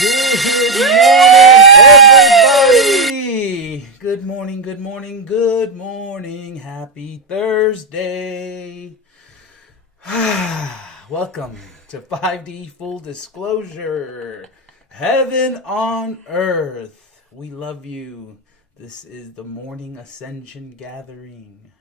Good morning, everybody. Good morning, good morning, good morning. Happy Thursday. Welcome to 5D Full Disclosure. Heaven on earth. We love you. This is the morning Ascension gathering.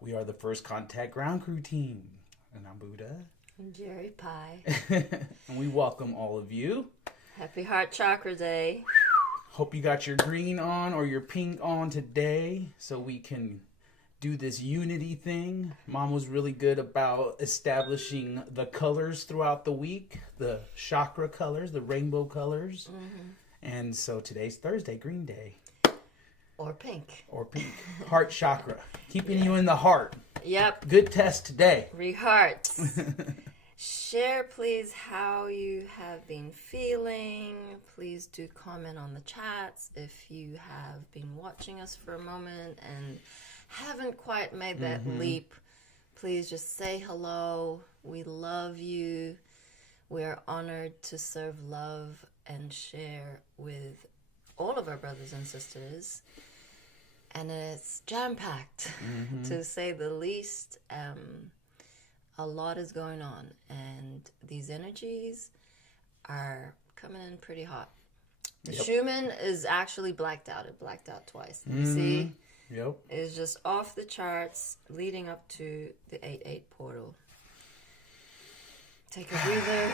We are the First Contact Ground Crew team. And I'm Buddha. I'm Jerry Pie. And we welcome all of you. Happy Heart Chakra Day. Hope you got your green on or your pink on today so we can do this unity thing. Mom was really good about establishing the colors throughout the week, the chakra colors, the rainbow colors. Mm-hmm. And so today's Thursday, Green Day. Or pink. Or pink. Heart chakra. Keeping you in the heart. Yep. Good test today. Re-hearts. Share, please, how you have been feeling. Please do comment on the chats if you have been watching us for a moment and haven't quite made that leap. Please just say hello. We love you. We are honored to serve love and share with all of our brothers and sisters. And it's jam-packed, to say the least. A lot is going on, and these energies are coming in pretty hot. The Schumann is actually blacked out. It blacked out twice. You see? Yep. It's just off the charts leading up to the 8-8 portal. Take a breather.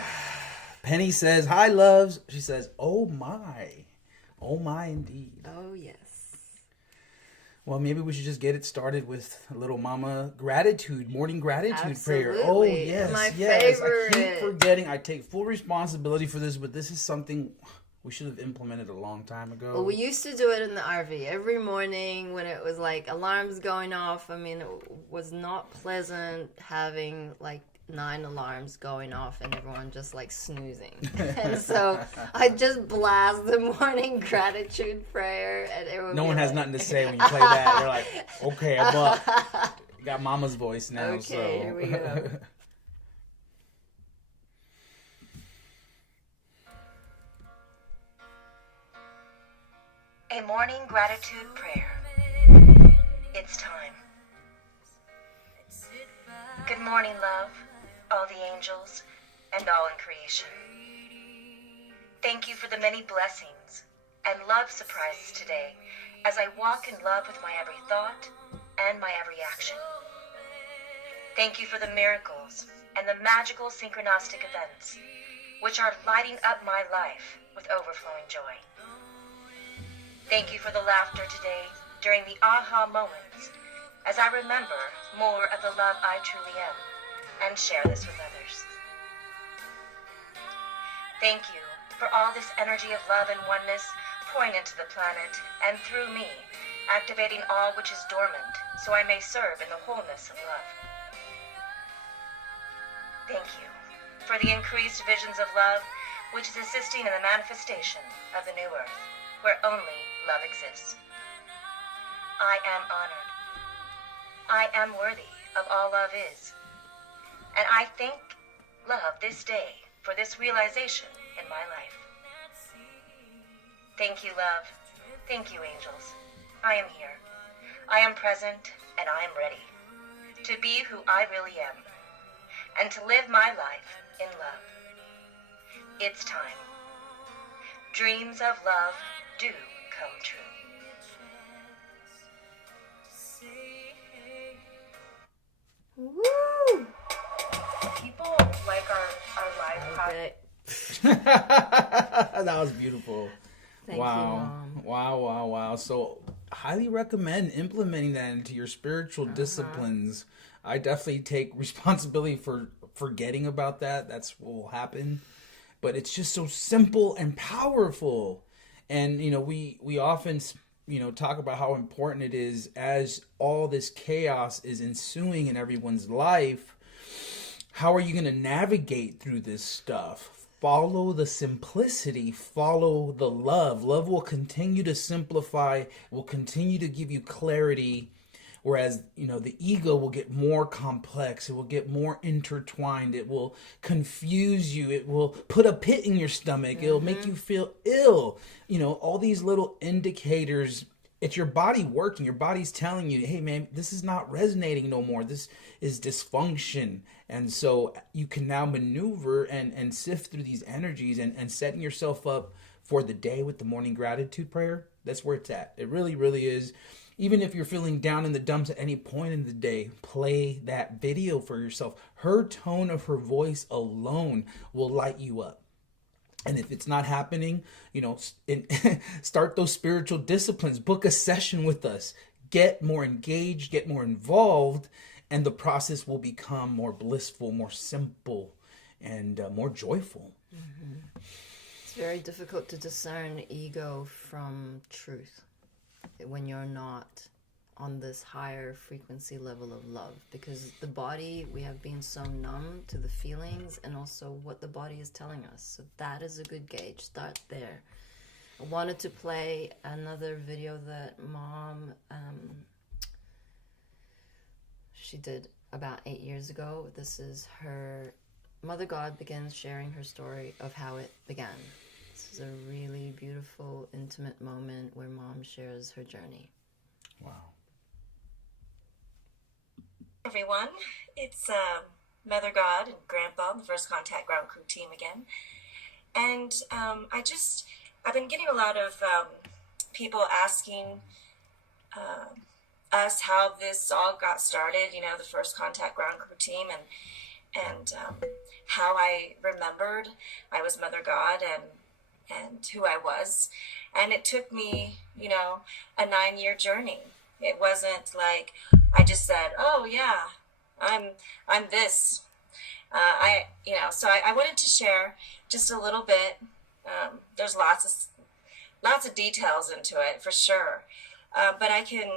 Penny says, hi, loves. She says, oh, my. Oh, my, indeed. Oh, yes. Well, maybe we should just get it started with a little mama gratitude, morning gratitude prayer. Oh, Absolutely. yes, My yes. favorite. I keep forgetting. I take full responsibility for this, but this is something we should have implemented a long time ago. Well, we used to do it in the RV every morning when it was like alarms going off. I mean, it was not pleasant having like 9 alarms going off and everyone just like snoozing. And so I just blast the morning gratitude prayer and everyone. No one has nothing to say when you play that. They're like, okay, I'm up. You got mama's voice now. Okay, so. Here we go. A morning gratitude prayer. It's time. Good morning, love, all the angels, and all in creation. Thank you for the many blessings and love surprises today as I walk in love with my every thought and my every action. Thank you for the miracles and the magical synchronistic events which are lighting up my life with overflowing joy. Thank you for the laughter today during the aha moments as I remember more of the love I truly am and share this with others. Thank you for all this energy of love and oneness pouring into the planet and through me, activating all which is dormant so I may serve in the wholeness of love. Thank you for the increased visions of love which is assisting in the manifestation of the new earth where only love exists. I am honored. I am worthy of all love is. And I thank love this day for this realization in my life. Thank you, love. Thank you, angels. I am here. I am present and I am ready to be who I really am and to live my life in love. It's time. Dreams of love do come true. Woo! People like our live Okay. That was beautiful. Thank Wow. you, Mom. Wow. So highly recommend implementing that into your spiritual disciplines. I definitely take responsibility for forgetting about that. That's what will happen. But it's just so simple and powerful. And, we often, talk about how important it is as all this chaos is ensuing in everyone's life. How are you going to navigate through this stuff? Follow the simplicity, follow the love. Love will continue to simplify, will continue to give you clarity, Whereas, the ego will get more complex. It will get more intertwined. It will confuse you. It will put a pit in your stomach. It'll make you feel ill. All these little indicators. It's your body working. Your body's telling you, hey, man, this is not resonating no more. This is dysfunction. And so you can now maneuver and sift through these energies and setting yourself up for the day with the morning gratitude prayer. That's where it's at. It really, really is. Even if you're feeling down in the dumps at any point in the day, play that video for yourself. Her tone of her voice alone will light you up. And if it's not happening, start those spiritual disciplines. Book a session with us. Get more engaged, get more involved, and the process will become more blissful, more simple, and more joyful. Mm-hmm. It's very difficult to discern ego from truth when you're not on this higher frequency level of love, because the body, we have been so numb to the feelings and also what the body is telling us. So that is a good gauge. Start there. I wanted to play another video that Mom she did about 8 years ago. This is her Mother God begins sharing her story of how it began. This is a really beautiful, intimate moment where Mom shares her journey. Wow. Everyone, it's Mother God and Grandpa, the First Contact Ground Crew team again. And I've been getting a lot of people asking us how this all got started, the First Contact Ground Crew team, and how I remembered I was Mother God and who I was. And it took me, a 9-year journey. It wasn't like I just said, oh yeah, I'm this. So I wanted to share just a little bit. There's lots of details into it for sure. But I can,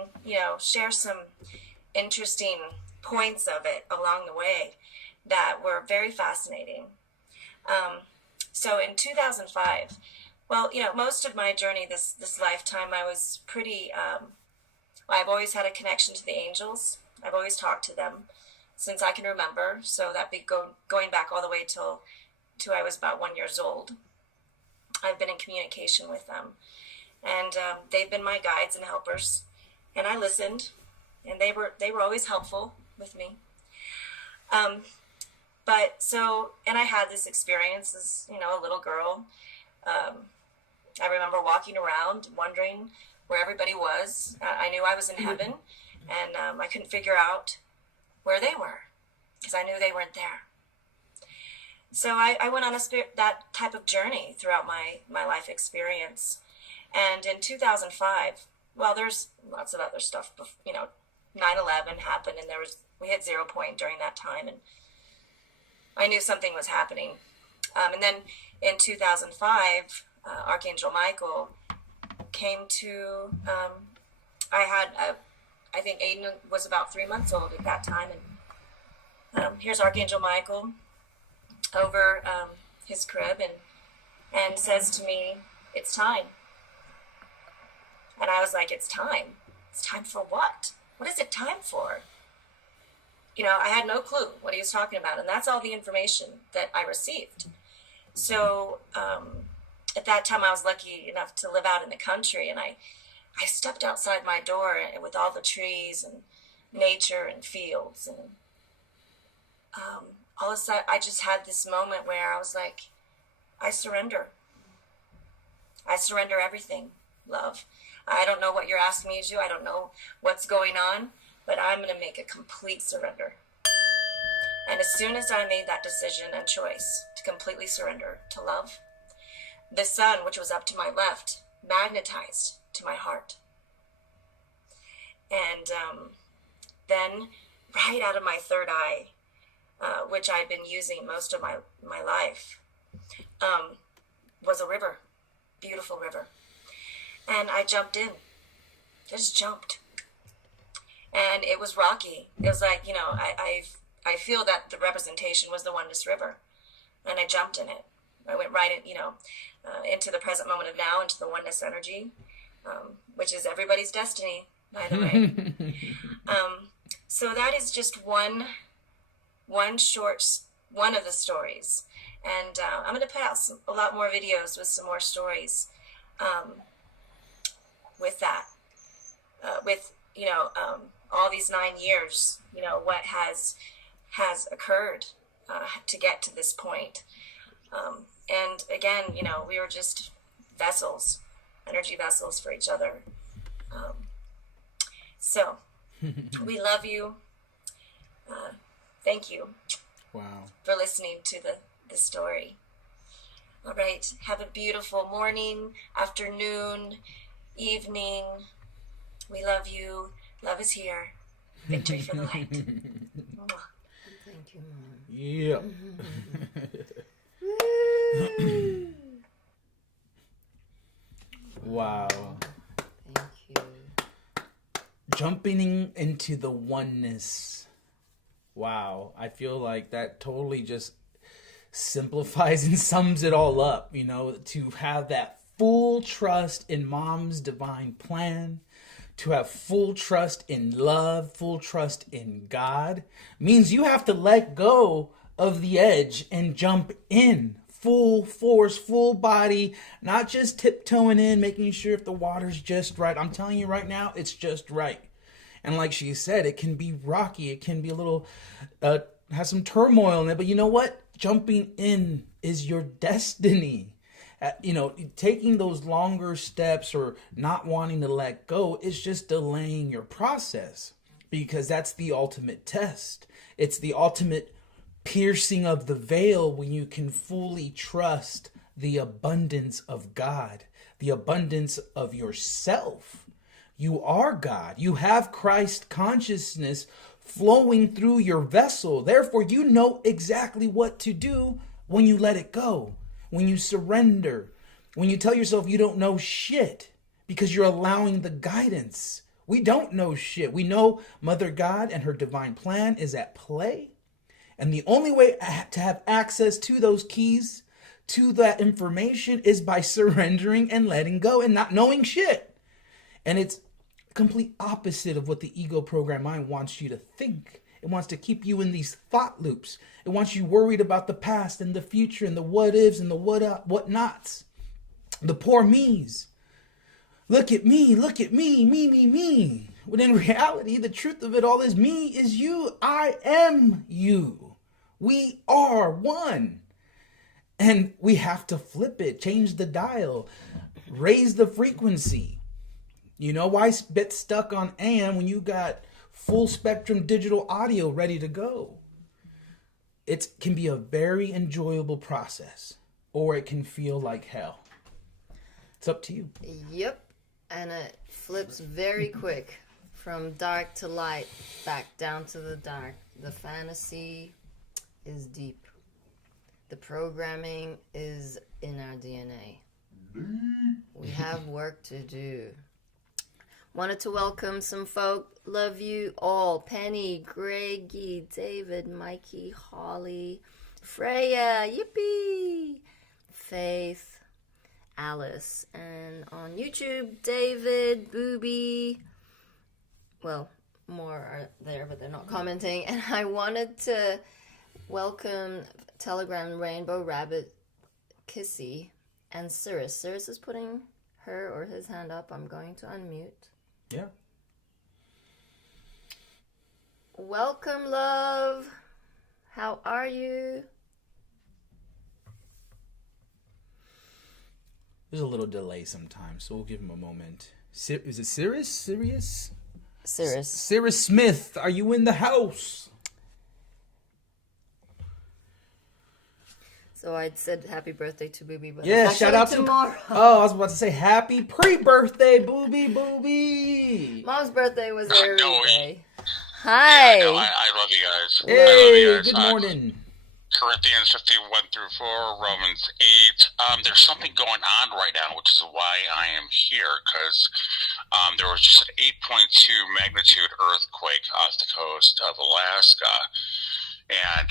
share some interesting points of it along the way that were very fascinating. So in 2005, most of my journey this lifetime, I was pretty, I've always had a connection to the angels. I've always talked to them since I can remember. So that'd be going back all the way till I was about 1 year old. I've been in communication with them. And they've been my guides and helpers. And I listened, and they were always helpful with me. And I had this experience as, a little girl. I remember walking around wondering where everybody was. I knew I was in heaven, and I couldn't figure out where they were because I knew they weren't there. So I went on that type of journey throughout my life experience. And in 2005, there's lots of other stuff. 9/11 happened, and we hit 0 point during that time, and I knew something was happening. And then in 2005, Archangel Michael came to. I think Aiden was about 3 months old at that time, and here's Archangel Michael over his crib, and says to me, "It's time." And I was like, it's time? It's time for what? What is it time for? I had no clue what he was talking about. And that's all the information that I received. So at that time, I was lucky enough to live out in the country. And I stepped outside my door with all the trees and nature and fields. And all of a sudden, I just had this moment where I was like, I surrender. I surrender everything, love. I don't know what you're asking me to do. I don't know what's going on, but I'm going to make a complete surrender. And as soon as I made that decision and choice to completely surrender to love, the sun, which was up to my left, magnetized to my heart. And then right out of my third eye, which I'd been using most of my life, was a river, beautiful river. And I jumped in, just jumped. And it was rocky. It was like, I feel that the representation was the Oneness River. And I jumped in it. I went right in, into the present moment of now, into the Oneness energy, which is everybody's destiny, by the way. So that is just one of the stories. And I'm going to put out a lot more videos with some more stories with that. With, all these 9 years, what has occurred to get to this point. And again, we were just vessels, energy vessels for each other. So we love you. Thank you. Wow. For listening to the story. All right. Have a beautiful morning, afternoon, evening. We love you. Love is here. Victory for the light. Thank you, Mom. Yeah. Wow. Thank you. Jumping into the oneness. Wow. I feel like that totally just simplifies and sums it all up, to have that full trust in Mom's divine plan, to have full trust in love, full trust in God, means you have to let go of the edge and jump in full force, full body, not just tiptoeing in, making sure if the water's just right. I'm telling you right now, it's just right. And like she said, it can be rocky. It can be a little, has some turmoil in it. But you know what? Jumping in is your destiny. Taking those longer steps or not wanting to let go is just delaying your process, because that's the ultimate test. It's the ultimate piercing of the veil when you can fully trust the abundance of God, the abundance of yourself. You are God. You have Christ consciousness flowing through your vessel. Therefore, you know exactly what to do when you let it go, when you surrender, when you tell yourself you don't know shit because you're allowing the guidance. We don't know shit. We know Mother God and her divine plan is at play. And the only way to have access to those keys, to that information, is by surrendering and letting go and not knowing shit. And it's complete opposite of what the ego program mind wants you to think. It wants to keep you in these thought loops. It wants you worried about the past and the future and the what ifs and the what nots. The poor me's. Look at me, me. When in reality, the truth of it all is me is you. I am you. We are one. And we have to flip it, change the dial, raise the frequency. Why get stuck on AM when you got full spectrum digital audio ready to go? It can be a very enjoyable process, or it can feel like hell. It's up to you. Yep. And it flips very quick from dark to light, back down to the dark. The fantasy is deep. The programming is in our DNA. We have work to do. Wanted to welcome some folk. Love you all. Penny, Greggy, David, Mikey, Holly, Freya, Yippee, Faith, Alice. And on YouTube, David, Booby. Well, more are there, but they're not commenting. And I wanted to welcome Telegram Rainbow Rabbit, Kissy, and Cirrus. Cirrus is putting her or his hand up. I'm going to unmute. Yeah. Welcome, love. How are you? There's a little delay sometimes, so we'll give him a moment. Is it Cirrus? Cirrus Smith, are you in the house? So I said happy birthday to Booby, but yeah, shout out tomorrow. Oh, I was about to say happy pre-birthday, Booby. Mom's birthday was early today. Hi. Hi. Yeah, I love you guys. Hey, I love you guys. good morning. Corinthians 51-4, Romans 8. There's something going on right now, which is why I am here, because there was just an 8.2 magnitude earthquake off the coast of Alaska. And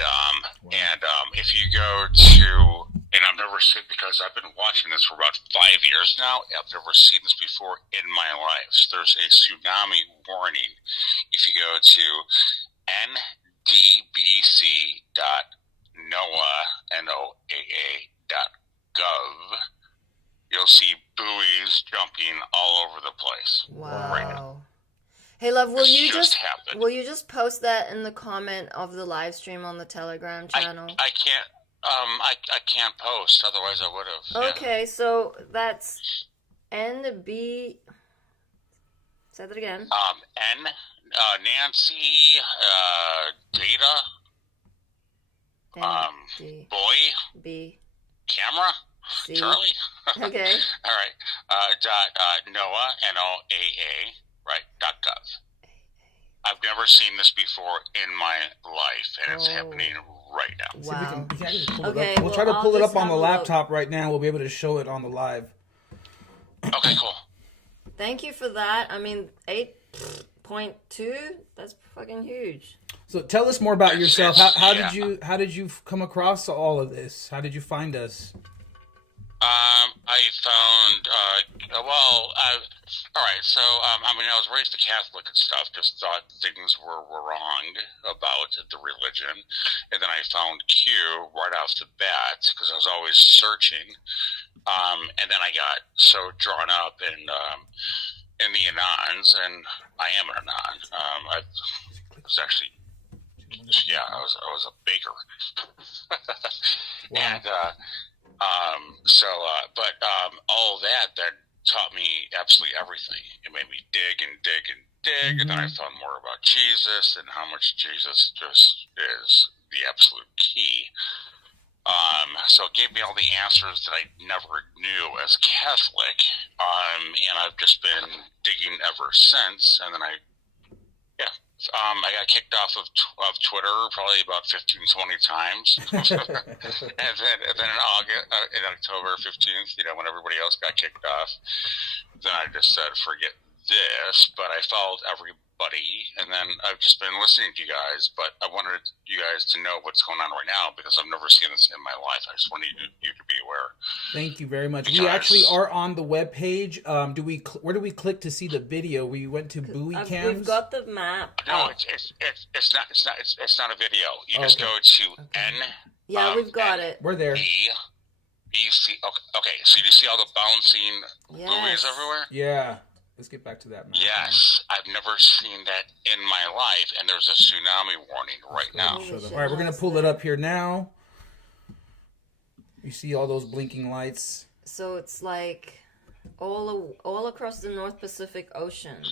if you go to And I've never seen, because I've been watching this for about 5 years now, I've never seen this before in my life. So there's a tsunami warning. If you go to ndbc.noaa.gov, you'll see buoys jumping all over the place. Wow. Right now. Hey, love, will you just happened. will you just post that in the comment of the live stream on the Telegram channel? I can't. I can't post. Otherwise, I would have. Okay, so that's NB. Say that again. N. Nancy. Data. D, Boy. B, Camera. C. Charlie. Okay. All right. NOAA. NOAA. Right. .gov. I've never seen this before in my life, and it's happening right now. Wow. Okay, we'll try to pull it up on the laptop right now. We'll be able to show it on the live. Okay, cool. Thank you for that. I mean, 8.2. That's fucking huge. So tell us more about yourself. How did you come across all of this? How did you find us? I found, all right, so, I was raised a Catholic and stuff, just thought things were wrong about the religion, and then I found Q right off the bat, because I was always searching, and then I got so drawn up in the Anons, and I am an Anon. I was actually, I was a baker. Wow. And, all that taught me absolutely everything. It made me dig and dig and dig, and then I found more about Jesus and how much Jesus just is the absolute key. So it gave me all the answers that I never knew as Catholic, and I've just been digging ever since. And then I got kicked off of Twitter probably about 15, 20 times. and then in October 15th, when everybody else got kicked off, then I just said, forget this. But I followed everybody, and then I've just been listening to you guys. But I wanted you guys to know what's going on right now, because I've never seen this in my life. I just wanted you to be aware. Thank you very much. We actually are on the webpage. Where do we click to see the video? We went to buoy cams. We've got the map. No, it's not a video. You just go to N. Yeah, we've got it. We're there. BC. Okay. So you see all the bouncing buoys everywhere? Yeah. Let's get back to that map. Yes, I've never seen that in my life, and there's a tsunami warning right now. All right, we're gonna pull it up here now. You see all those blinking lights. So it's like all across the North Pacific Ocean.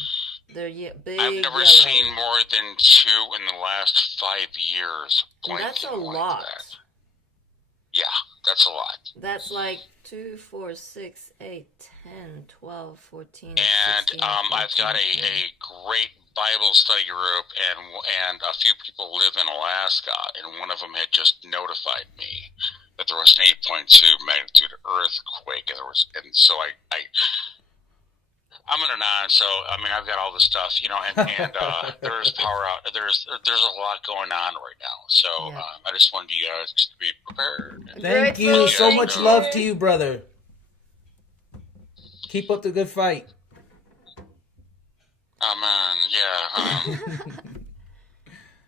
They're big. I've never yellow. seen more than 2 in the last 5 years. That's a like lot. That. Yeah, that's a lot. That's like 2, 4, 6, 8, 10, 12, 14, And 16, I've got a great Bible study group, and a few people live in Alaska, and one of them had just notified me that there was an 8.2 magnitude earthquake, and so I'm an Anon, so I've got all this stuff, and there's power out. There's a lot going on right now, so I just wanted you guys to be prepared. Thank you so much. Love to you, brother. Keep up the good fight. Amen. Yeah. You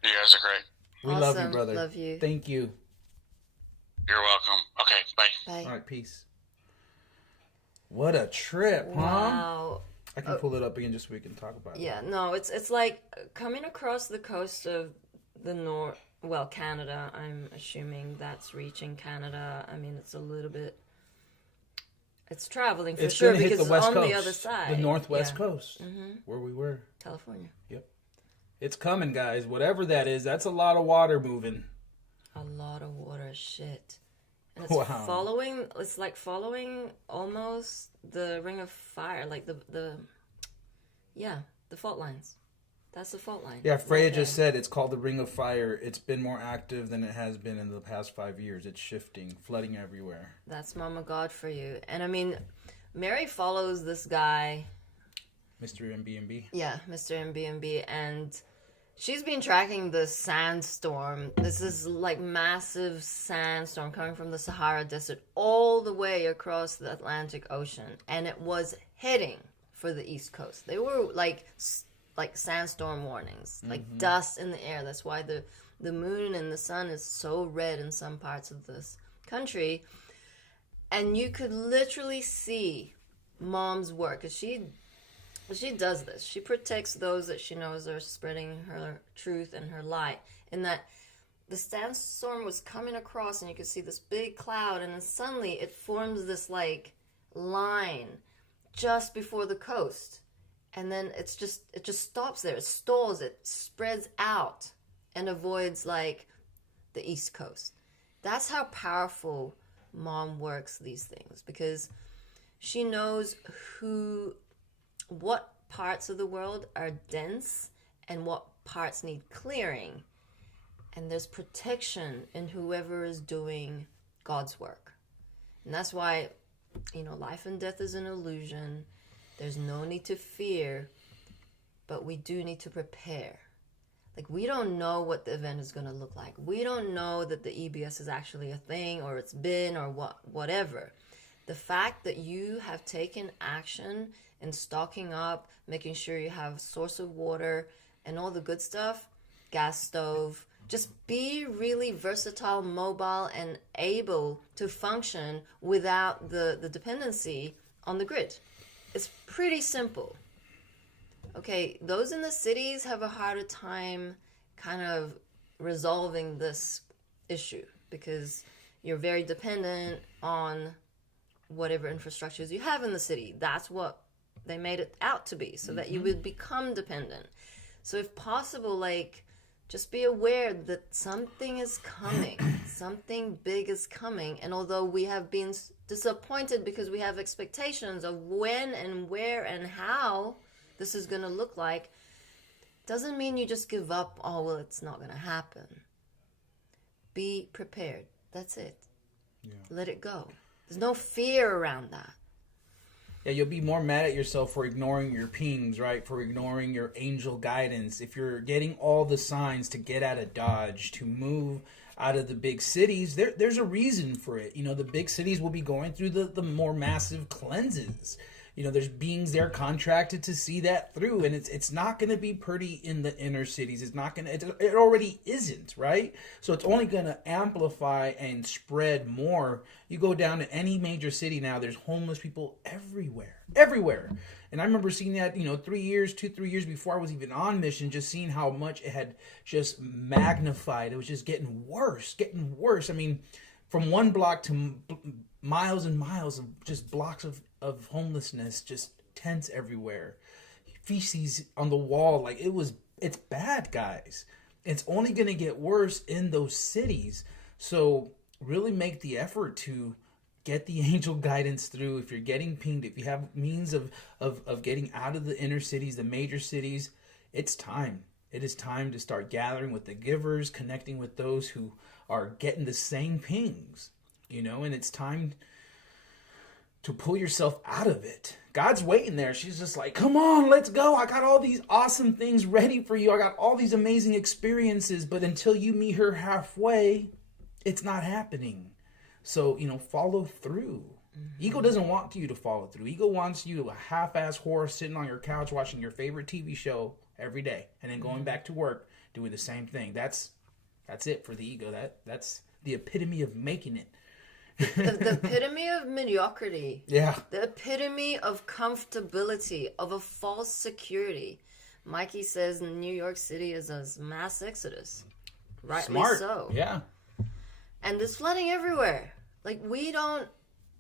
guys are great. We love you, brother. Love you. Thank you. You're welcome. Okay, bye. Bye. All right, peace. What a trip, huh? Wow. I can pull it up again just so we can talk about it. Yeah, no, it's like coming across the coast of the north. Well, Canada. I'm assuming that's reaching Canada. It's a little bit. It's traveling for sure because it's on the other side, the northwest coast, where we were. California. Yep. It's coming, guys. Whatever that is, that's a lot of water moving. A lot of water, shit. And it's following. It's like following almost the Ring of Fire, like the fault lines. That's the fault line. Yeah, Freya just said it's called the Ring of Fire. It's been more active than it has been in the past 5 years. It's shifting, flooding everywhere. That's Mama God for you. And Mary follows this guy, Mr. MBMB. Yeah, Mr. MBMB, and she's been tracking this sandstorm. This is like massive sandstorm coming from the Sahara Desert all the way across the Atlantic Ocean, and it was heading for the East Coast. They were like sandstorm warnings, like dust in the air. That's why the moon and the sun is so red in some parts of this country. And you could literally see Mom's work, because she does this. She protects those that she knows are spreading her truth and her light. In that the sandstorm was coming across, and you could see this big cloud, and then suddenly it forms this like line just before the coast, and then it just stops there. It stalls. It spreads out and avoids like the East Coast. That's how powerful Mom works these things, because she knows what parts of the world are dense and what parts need clearing. And there's protection in whoever is doing God's work. And that's why, life and death is an illusion. There's no need to fear, but we do need to prepare. Like, we don't know what the event is going to look like. We don't know that the EBS is actually a thing, or it's been, or whatever. The fact that you have taken action in stocking up, making sure you have a source of water and all the good stuff, gas stove, just be really versatile, mobile, and able to function without the dependency on the grid. It's pretty simple. Okay, those in the cities have a harder time kind of resolving this issue, because you're very dependent on whatever infrastructures you have in the city. That's what they made it out to be, so that you would become dependent. So if possible, just be aware that something is coming. Something big is coming. And although we have been disappointed because we have expectations of when and where and how this is going to look like, doesn't mean you just give up. Oh, well, it's not going to happen. Be prepared. That's it. Yeah. Let it go. There's no fear around that. Yeah, you'll be more mad at yourself for ignoring your pings, right? For ignoring your angel guidance. If you're getting all the signs to get out of Dodge, to move out of the big cities, there's a reason for it. The big cities will be going through the more massive cleanses. There's beings there contracted to see that through, and it's not going to be pretty in the inner cities. It's not going to. It already isn't, right? So it's only going to amplify and spread more. You go down to any major city now, there's homeless people everywhere. And I remember seeing that, 3 years before I was even on mission, just seeing how much it had just magnified. It was just getting worse. I mean, from one block to miles and miles of just blocks of homelessness, just tents everywhere, feces on the wall. It's bad, guys. It's only going to get worse in those cities. So really make the effort to get the angel guidance through. If you're getting pinged, if you have means of getting out of the inner cities, the major cities, it's time. It is time to start gathering with the givers, connecting with those who are getting the same pings, and it's time to pull yourself out of it. God's waiting there. She's just like, come on, let's go. I got all these awesome things ready for you. I got all these amazing experiences, but until you meet her halfway, it's not happening. So, follow through. Ego doesn't want you to follow through. Ego wants you a half-ass whore sitting on your couch watching your favorite TV show every day and then going back to work doing the same thing. That's it for the ego. That's the epitome of making it. The epitome of mediocrity. Yeah. The epitome of comfortability, of a false security. Mikey says New York City is a mass exodus. Rightly Smart. So. Yeah. And there's flooding everywhere. We don't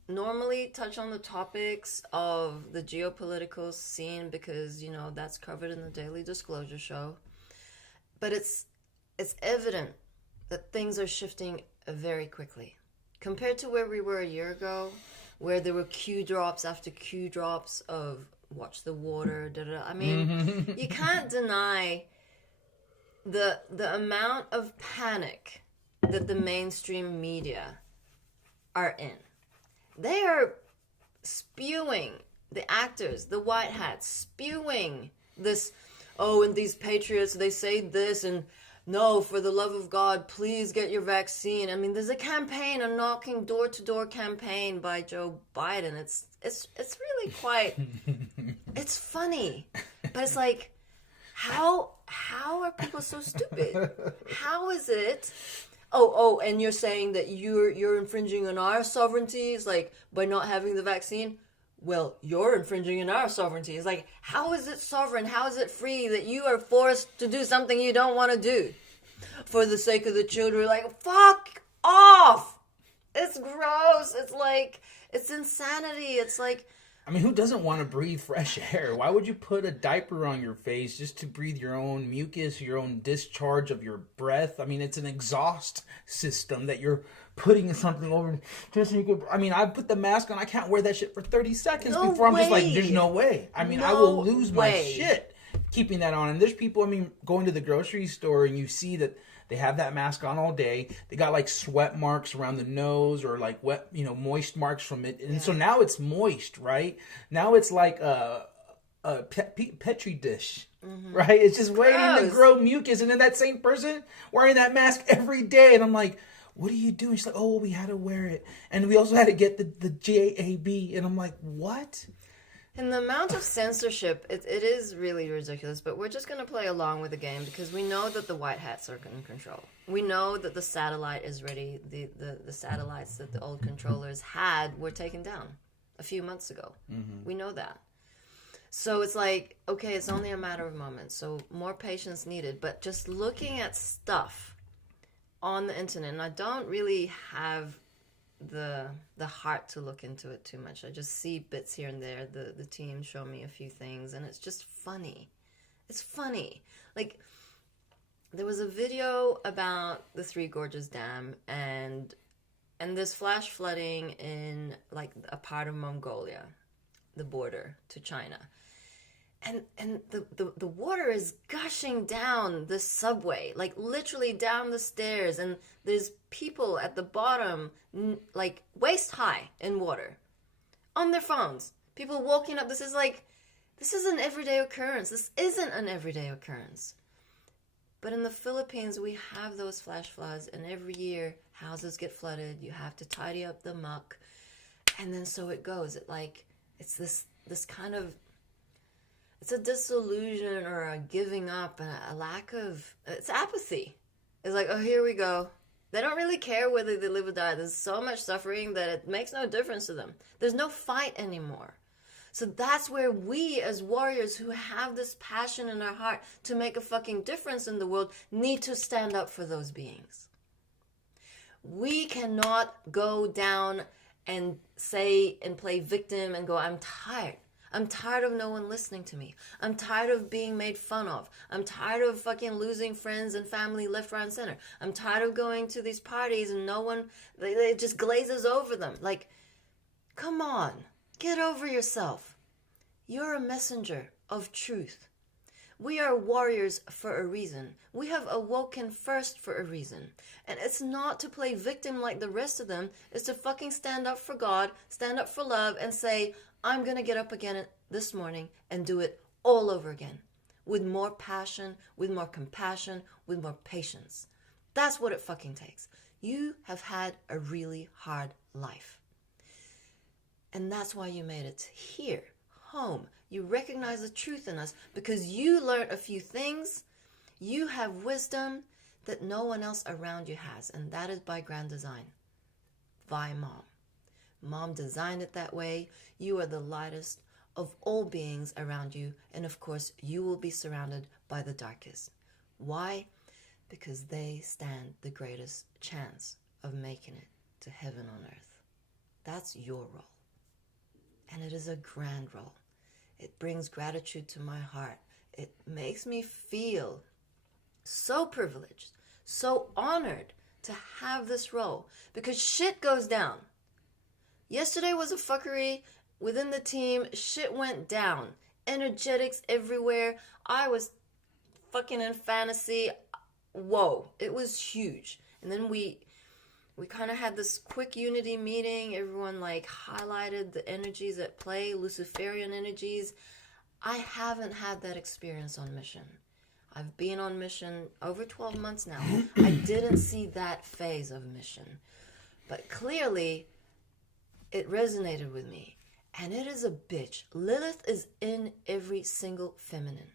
normally touch on the topics of the geopolitical scene because, that's covered in the Daily Disclosure Show. But it's evident that things are shifting very quickly. Compared to where we were a year ago, where there were Q drops after Q drops of watch the water, I mean, you can't deny the amount of panic that the mainstream media are in. They are spewing, the actors, the white hats, spewing this, oh, and these patriots, they say this, and no, for the love of God, please get your vaccine. I mean, there's a campaign, a knocking door-to-door campaign by Joe Biden. It's really quite, it's funny, but it's like, how are people so stupid? How is it? Oh, and you're saying that you're infringing on our sovereignties, like, by not having the vaccine? Well, you're infringing on our sovereignty. It's like, how is it sovereign? How is it free that you are forced to do something you don't want to do for the sake of the children? Like, fuck off! It's gross. It's like, it's insanity. It's like, I mean, who doesn't want to breathe fresh air? Why would you put a diaper on your face just to breathe your own mucus, your own discharge of your breath? I mean, it's an exhaust system that you're putting something over just so you could. I mean, I put the mask on. I can't wear that shit for 30 seconds before I'm just like, there's no way. I mean, I will lose my shit keeping that on. And there's people, I mean, going to the grocery store and you see that they have that mask on all day. They got like sweat marks around the nose or like wet, moist marks from it. And so now it's moist, right? Now it's like a petri dish, right? It's just waiting to grow mucus. And then that same person wearing that mask every day. And I'm like, what are you doing? She's like, oh, well, we had to wear it. And we also had to get the JAB. And I'm like, what? And the amount of censorship, it is really ridiculous, but we're just going to play along with the game because we know that the white hats are in control. We know that the satellite is ready. The satellites that the old controllers had were taken down a few months ago. Mm-hmm. We know that. So it's like, okay, it's only a matter of moments. So more patience needed. But just looking at stuff on the internet, and I don't really have the heart to look into it too much. I just see bits here and there. The team show me a few things, and it's just funny. It's funny. Like, there was a video about the Three Gorges Dam and this flash flooding in like a part of Mongolia, the border to China. And the water is gushing down the subway, like literally down the stairs, and there's people at the bottom, like waist high in water, on their phones. People walking up. This is an everyday occurrence. This isn't an everyday occurrence. But in the Philippines, we have those flash floods, and every year houses get flooded. You have to tidy up the muck, and then so it goes. It's this kind of. It's a disillusion or a giving up and a lack of... It's apathy. It's like, oh, here we go. They don't really care whether they live or die. There's so much suffering that it makes no difference to them. There's no fight anymore. So that's where we as warriors who have this passion in our heart to make a fucking difference in the world need to stand up for those beings. We cannot go down and say and play victim and go, I'm tired. I'm tired of no one listening to me. I'm tired of being made fun of. I'm tired of fucking losing friends and family left, right, and center. I'm tired of going to these parties and no one, it just glazes over them. Like, come on, get over yourself. You're a messenger of truth. We are warriors for a reason. We have awoken first for a reason. And it's not to play victim like the rest of them. It's to fucking stand up for God, stand up for love, and say, I'm going to get up again this morning and do it all over again. With more passion, with more compassion, with more patience. That's what it fucking takes. You have had a really hard life. And that's why you made it here, home. You recognize the truth in us because you learned a few things. You have wisdom that no one else around you has. And that is by grand design. By Mom. Mom designed it that way. You are the lightest of all beings around you. And of course, you will be surrounded by the darkest. Why? Because they stand the greatest chance of making it to heaven on earth. That's your role. And it is a grand role. It brings gratitude to my heart. It makes me feel so privileged, so honored to have this role. Because shit goes down. Yesterday was a fuckery within the team. Shit went down. Energetics everywhere. I was fucking in fantasy. Whoa. It was huge. And then we kind of had this quick unity meeting. Everyone like highlighted the energies at play, Luciferian energies. I haven't had that experience on mission. I've been on mission over 12 months now. I didn't see that phase of mission. But clearly, it resonated with me. And it is a bitch. Lilith is in every single feminine.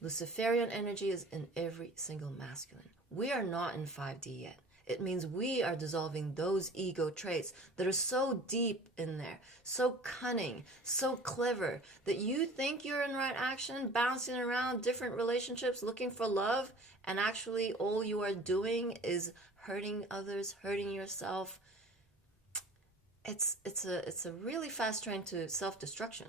Luciferian energy is in every single masculine. We are not in 5D yet. It means we are dissolving those ego traits that are so deep in there, so cunning, so clever, that you think you're in right action, bouncing around different relationships, looking for love, and actually all you are doing is hurting others, hurting yourself. It's a really fast train to self-destruction.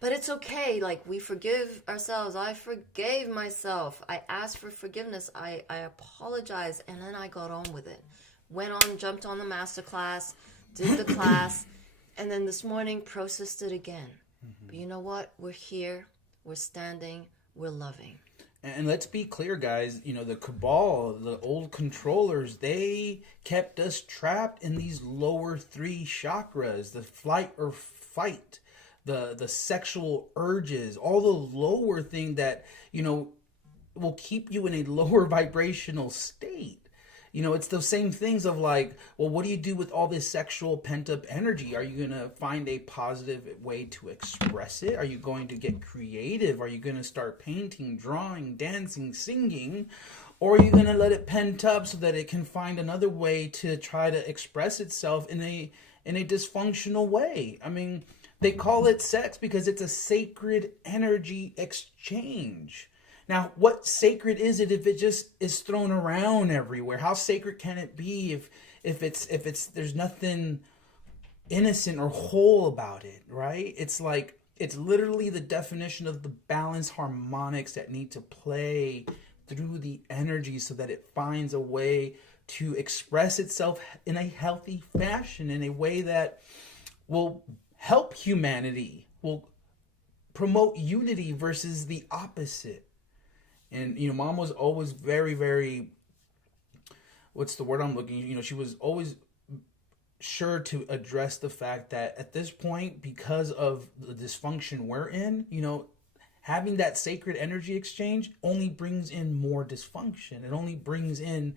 But it's okay. Like, we forgive ourselves. I forgave myself. I asked for forgiveness. I apologized. And then I got on with it. Went on, jumped on the master class, did the class. And then this morning, processed it again. Mm-hmm. But you know what? We're here. We're standing. We're loving. And let's be clear, guys, you know, the cabal, the old controllers, they kept us trapped in these lower 3 chakras, the flight or fight, the sexual urges, all the lower thing that, you know, will keep you in a lower vibrational state. You know, it's those same things of like, well, what do you do with all this sexual pent-up energy? Are you going to find a positive way to express it? Are you going to get creative? Are you going to start painting, drawing, dancing, singing? Or are you going to let it pent up so that it can find another way to try to express itself in a dysfunctional way? I mean, they call it sex because it's a sacred energy exchange. Now, what sacred is it if it just is thrown around everywhere? How sacred can it be if it's there's nothing innocent or whole about it, right? It's like, it's literally the definition of the balanced harmonics that need to play through the energy so that it finds a way to express itself in a healthy fashion, in a way that will help humanity, will promote unity versus the opposite. And, you know, Mom was always very, very, what's the word I'm looking, you know, she was always sure to address the fact that at this point, because of the dysfunction we're in, you know, having that sacred energy exchange only brings in more dysfunction. It only brings in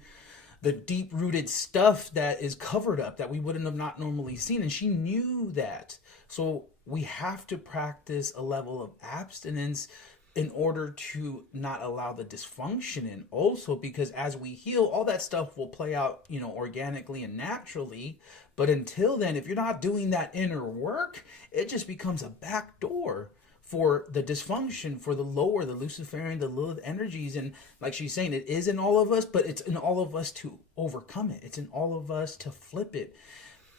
the deep-rooted stuff that is covered up that we wouldn't have not normally seen. And she knew that. So we have to practice a level of abstinence in order to not allow the dysfunction in also, because as we heal, all that stuff will play out, you know, organically and naturally. But until then, if you're not doing that inner work, it just becomes a back door for the dysfunction, for the lower, the Luciferian, the Lilith energies. And like she's saying, it is in all of us, but it's in all of us to overcome it. It's in all of us to flip it.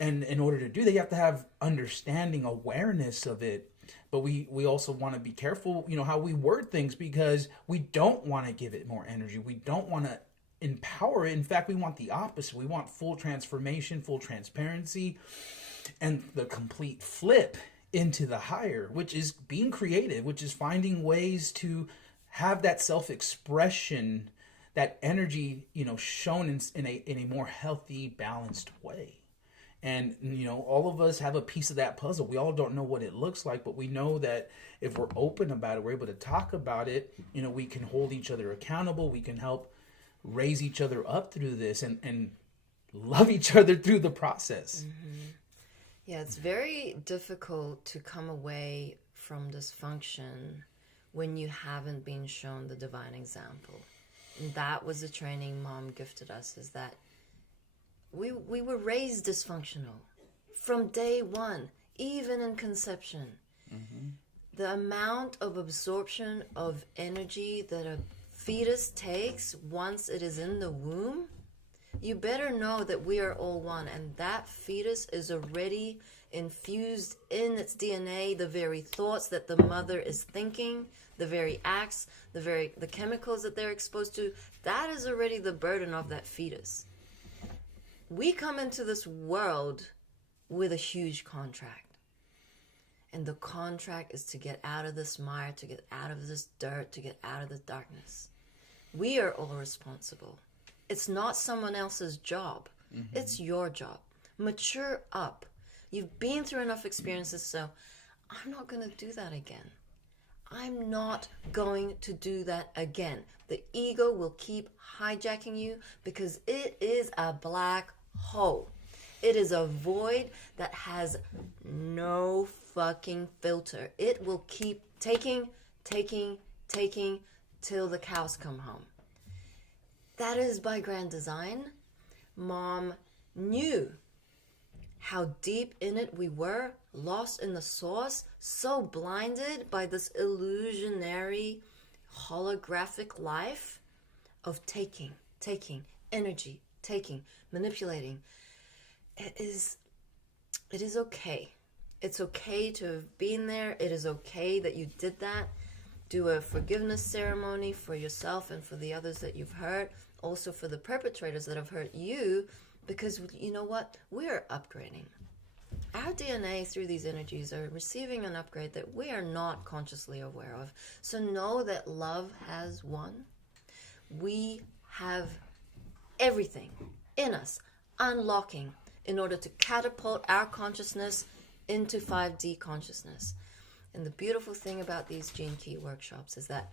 And in order to do that, you have to have understanding, awareness of it. But we also want to be careful, you know, how we word things, because we don't want to give it more energy. We don't want to empower it. In fact, we want the opposite. We want full transformation, full transparency, and the complete flip into the higher, which is being creative, which is finding ways to have that self-expression, that energy, you know, shown in a more healthy, balanced way. And, you know, all of us have a piece of that puzzle. We all don't know what it looks like, but we know that if we're open about it, we're able to talk about it, you know, we can hold each other accountable. We can help raise each other up through this and love each other through the process. Mm-hmm. Yeah, it's very difficult to come away from dysfunction when you haven't been shown the divine example. And that was the training Mom gifted us, is that we were raised dysfunctional from day one, even in conception. Mm-hmm. The amount of absorption of energy that a fetus takes once it is in the womb, you better know that we are all one, and that fetus is already infused in its DNA the very thoughts that the mother is thinking, the very acts, the chemicals that they're exposed to. That is already the burden of that fetus. We come into this world with a huge contract. And the contract is to get out of this mire, to get out of this dirt, to get out of the darkness. We are all responsible. It's not someone else's job. Mm-hmm. It's your job. Mature up. You've been through enough experiences, so I'm not going to do that again. I'm not going to do that again. The ego will keep hijacking you because it is a black hole. It is a void that has no fucking filter. It will keep taking till the cows come home. That is by grand design. Mom knew how deep in it we were, lost in the source, so blinded by this illusionary, holographic life of taking energy, manipulating. It is okay. It's okay to have been there. It is okay that you did that. Do a forgiveness ceremony for yourself and for the others that you've hurt. Also for the perpetrators that have hurt you. Because you know what? We are upgrading. Our DNA through these energies are receiving an upgrade that we are not consciously aware of. So know that love has won. We have everything in us unlocking in order to catapult our consciousness into 5D consciousness. And the beautiful thing about these Gene Key workshops is that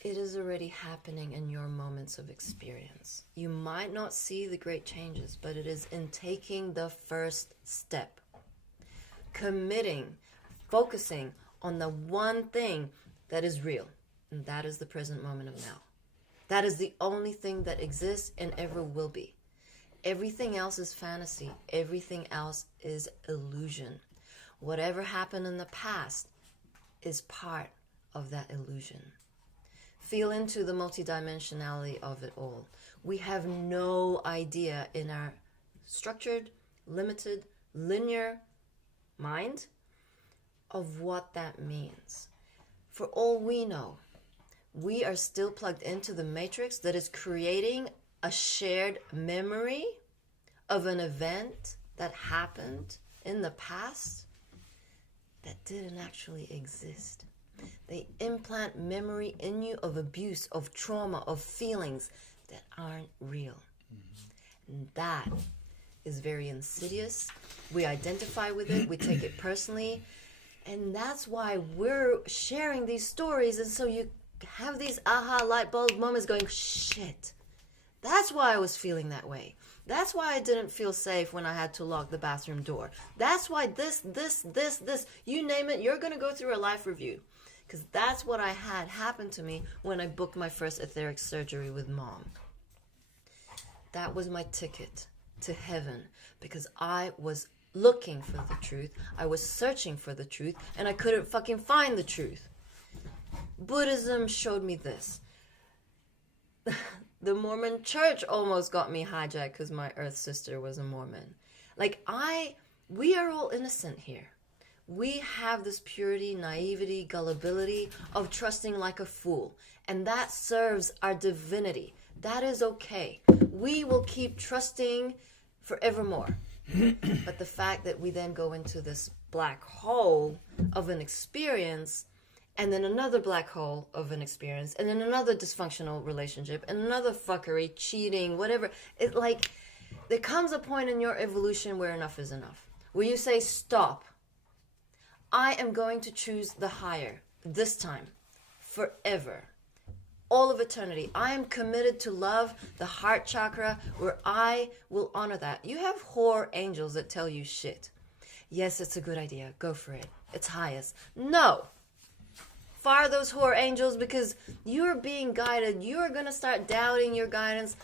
it is already happening in your moments of experience. You might not see the great changes, but it is in taking the first step. Committing, focusing on the one thing that is real, and that is the present moment of now. That is the only thing that exists and ever will be. Everything else is fantasy. Everything else is illusion. Whatever happened in the past is part of that illusion. Feel into the multidimensionality of it all. We have no idea in our structured, limited, linear mind of what that means. For all we know, we are still plugged into the matrix that is creating a shared memory of an event that happened in the past that didn't actually exist. They implant memory in you of abuse, of trauma, of feelings that aren't real. And that is very insidious. We identify with it. We take it personally. And that's why we're sharing these stories. And so you have these aha light bulb moments going, shit. That's why I was feeling that way. That's why I didn't feel safe when I had to lock the bathroom door. That's why this, you name it, you're going to go through a life review. Because that's what I had happen to me when I booked my first etheric surgery with Mom. That was my ticket to heaven. Because I was looking for the truth. I was searching for the truth. And I couldn't fucking find the truth. Buddhism showed me this. The Mormon church almost got me hijacked because my earth sister was a Mormon. We are all innocent here. We have this purity, naivety, gullibility of trusting like a fool. And that serves our divinity. That is okay. We will keep trusting forevermore. But the fact that we then go into this black hole of an experience, and then another black hole of an experience, and then another dysfunctional relationship, and another fuckery, cheating, whatever. There comes a point in your evolution where enough is enough. Where you say, stop. I am going to choose the higher, this time, forever, all of eternity. I am committed to love, the heart chakra, where I will honor that. You have whore angels that tell you shit. Yes, it's a good idea. Go for it. It's highest. No. Fire those whore angels because you're being guided. You are going to start doubting your guidance.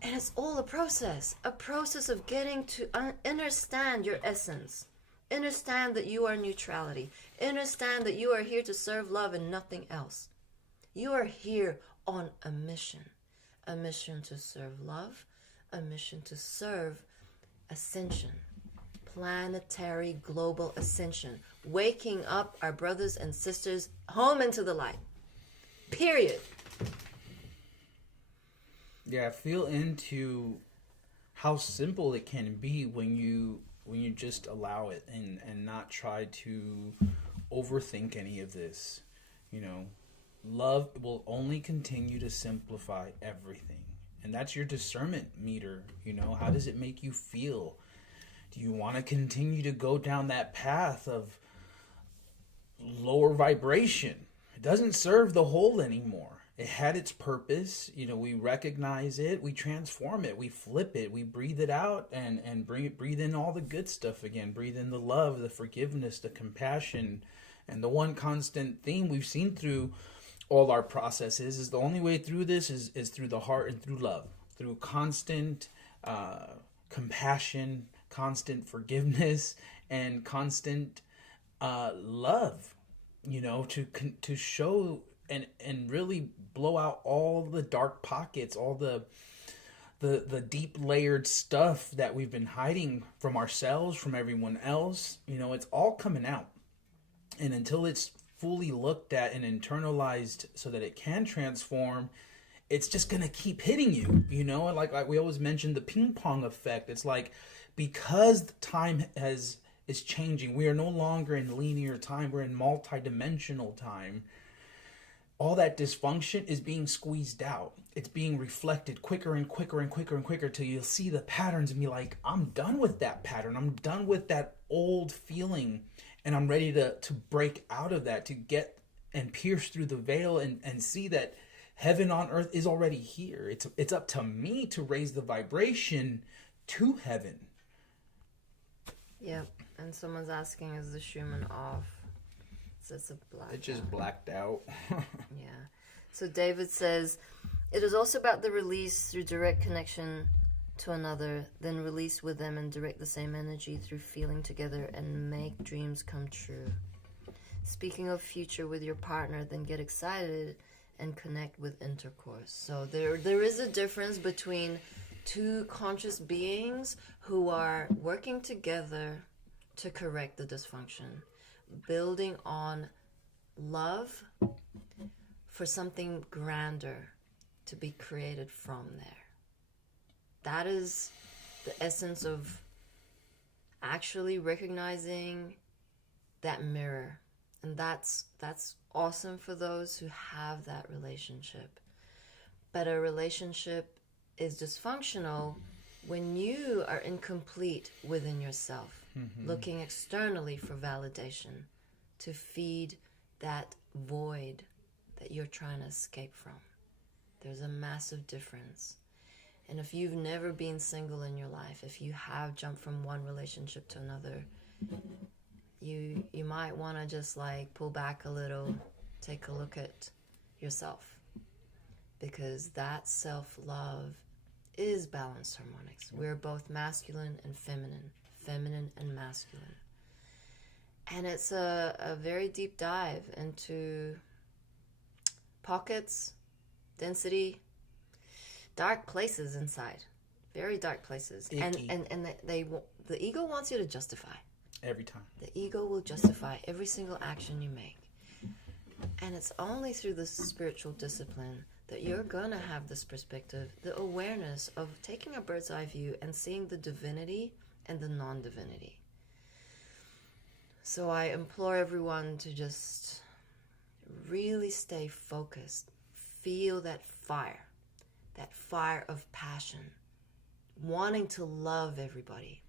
And it's all a process of getting to understand your essence. Understand that you are neutrality. Understand that you are here to serve love and nothing else. You are here on a mission to serve love, a mission to serve ascension, planetary global ascension, waking up our brothers and sisters home into the light. Period. Yeah, feel into how simple it can be when you just allow it and not try to overthink any of this. Love will only continue to simplify everything. And that's your discernment meter. How does it make you feel? Do you want to continue to go down that path of lower vibration? It doesn't serve the whole anymore. It had its purpose. We recognize it, we transform it, we flip it, we breathe it out, and breathe in all the good stuff again. Breathe in the love, the forgiveness, the compassion. And the one constant theme we've seen through all our processes is the only way through this is through the heart and through love, through constant compassion, constant forgiveness, and constant love, to show and really blow out all the dark pockets, all the deep layered stuff that we've been hiding from ourselves, from everyone else. It's all coming out. And until it's fully looked at and internalized so that it can transform, it's just going to keep hitting you, like we always mention the ping pong effect. It's like, because the time is changing, we are no longer in linear time, we're in multi-dimensional time. All that dysfunction is being squeezed out. It's being reflected quicker and quicker and quicker and quicker till you'll see the patterns and be like, I'm done with that pattern. I'm done with that old feeling. And I'm ready to break out of that, to get and pierce through the veil and see that heaven on earth is already here. It's up to me to raise the vibration to heaven. Yep. And someone's asking, is the Schumann off? It's a black. It just blacked out. Yeah. So David says, it is also about the release through direct connection to another, then release with them and direct the same energy through feeling together and make dreams come true. Speaking of future with your partner, then get excited and connect with intercourse. So there is a difference between two conscious beings who are working together to correct the dysfunction, building on love for something grander to be created from there. That is the essence of actually recognizing that mirror. And that's awesome for those who have that relationship. But a relationship is dysfunctional when you are incomplete within yourself, looking externally for validation to feed that void that you're trying to escape from. There's a massive difference. And if you've never been single in your life, if you have jumped from one relationship to another, you might want to just like pull back a little, take a look at yourself, because that self-love is balanced harmonics. We're both masculine and feminine and masculine. And it's a very deep dive into pockets, density, dark places inside, very dark places. Icky. And the ego wants you to justify. Every time. The ego will justify every single action you make. And it's only through the spiritual discipline that you're going to have this perspective, the awareness of taking a bird's eye view and seeing the divinity and the non-divinity. So I implore everyone to just really stay focused. Feel that fire of passion, wanting to love everybody.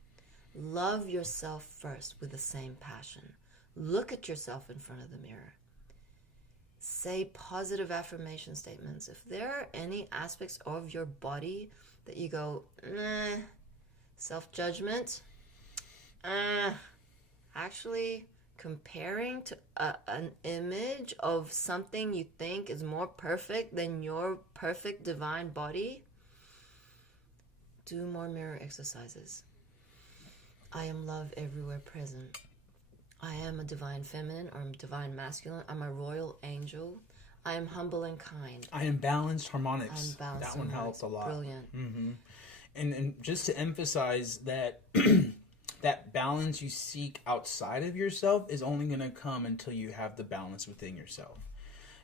Love yourself first with the same passion. Look at yourself in front of the mirror. Say positive affirmation statements. If there are any aspects of your body that you go, nah, self-judgment, actually comparing to an image of something you think is more perfect than your perfect divine body, do more mirror exercises. I am love everywhere present. I am a divine feminine or I'm divine masculine. I'm a royal angel. I am humble and kind. I am balanced harmonics. I'm balanced that one harmonics. helped a lot. Brilliant. Mm-hmm. And just to emphasize that that balance you seek outside of yourself is only going to come until you have the balance within yourself.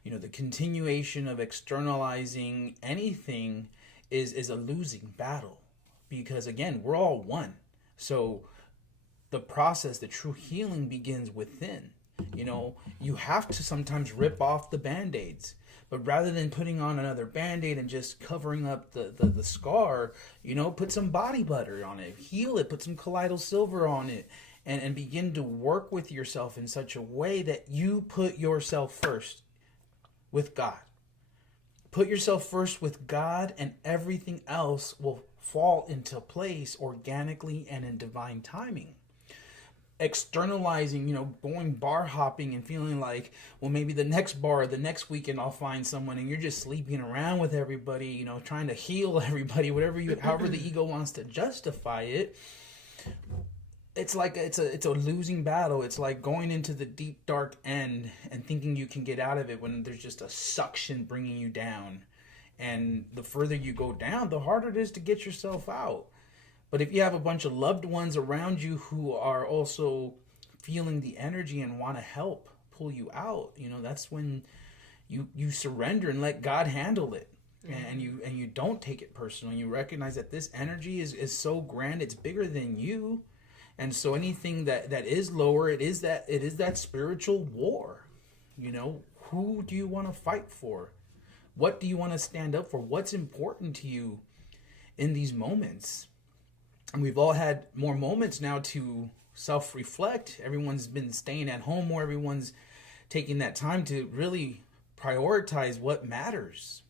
The continuation of externalizing anything is a losing battle, because again, we're all one. So the process, the true healing begins within. You have to sometimes rip off the Band-Aids, But rather than putting on another Band-Aid and just covering up the scar, put some body butter on it, heal it, put some colloidal silver on it, and begin to work with yourself in such a way that you put yourself first with God. Put yourself first with God, and everything else will fall into place organically and in divine timing. Externalizing, going bar hopping and feeling like, well, maybe the next bar, the next weekend I'll find someone, and you're just sleeping around with everybody, trying to heal everybody, however the ego wants to justify it. It's like it's a losing battle. It's like going into the deep dark end and thinking you can get out of it when there's just a suction bringing you down. And the further you go down, the harder it is to get yourself out. But if you have a bunch of loved ones around you who are also feeling the energy and want to help pull you out, that's when you surrender and let God handle it. And you don't take it personal. You recognize that this energy is so grand, it's bigger than you. And so anything that is lower, it is that spiritual war. Who do you want to fight for? What do you want to stand up for? What's important to you in these moments? And we've all had more moments now to self-reflect. Everyone's been staying at home more. Everyone's taking that time to really prioritize what matters.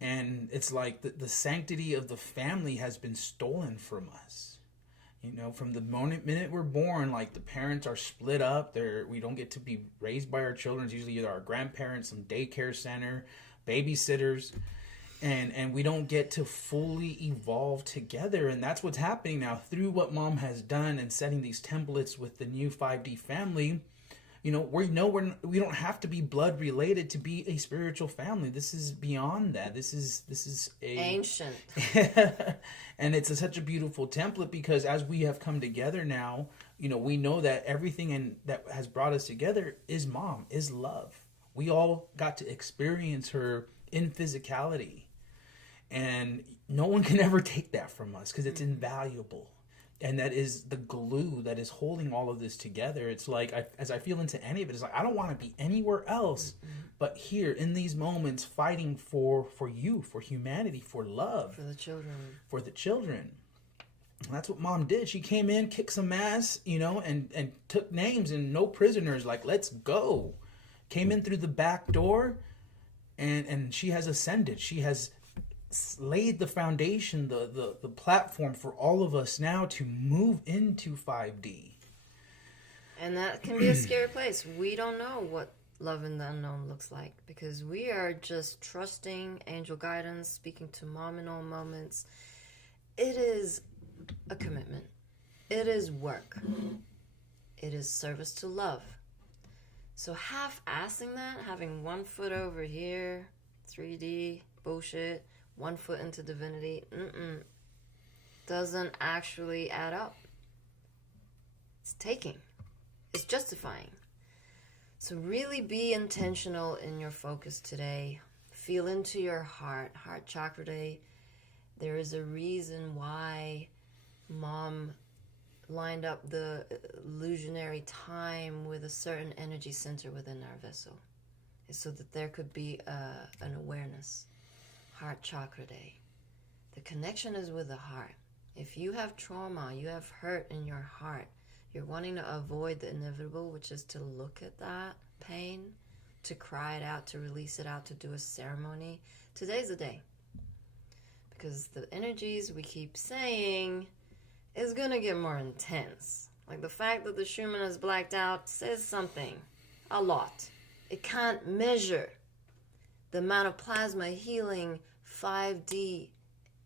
And it's like the sanctity of the family has been stolen from us. From the minute we're born, like the parents are split up. We don't get to be raised by our children. It's usually either our grandparents, some daycare center, babysitters, and we don't get to fully evolve together. And that's what's happening now through what Mom has done and setting these templates with the new 5D family. We don't have to be blood related to be a spiritual family. This is beyond that. This is ancient. And it's such a beautiful template because as we have come together now, we know that everything that has brought us together is Mom, is love. We all got to experience her in physicality. And no one can ever take that from us because it's invaluable. And that is the glue that is holding all of this together. It's like, as I feel into any of it, it's like, I don't want to be anywhere else but here in these moments fighting for you, for humanity, for love. For the children. For the children. And that's what Mom did. She came in, kicked some ass, and took names and no prisoners. Like, let's go. Came in through the back door and she has ascended. She has laid the foundation, the platform for all of us now to move into 5D. And that can be a scary place. We don't know what love in the unknown looks like because we are just trusting angel guidance, speaking to Mom in all moments. It is a commitment. It is work. It is service to love. So half-assing that, having 1 foot over here, 3D, bullshit, 1 foot into divinity, doesn't actually add up. It's taking. It's justifying. So really be intentional in your focus today. Feel into your heart chakra day. There is a reason why Mom lined up the illusionary time with a certain energy center within our vessel. It's so that there could be an awareness. Heart chakra day. The connection is with the heart. If you have trauma, you have hurt in your heart, you're wanting to avoid the inevitable, which is to look at that pain, to cry it out, to release it out, to do a ceremony. Today's the day. Because the energies we keep saying is going to get more intense. Like the fact that the Schumann is blacked out says something. A lot. It can't measure the amount of plasma healing 5D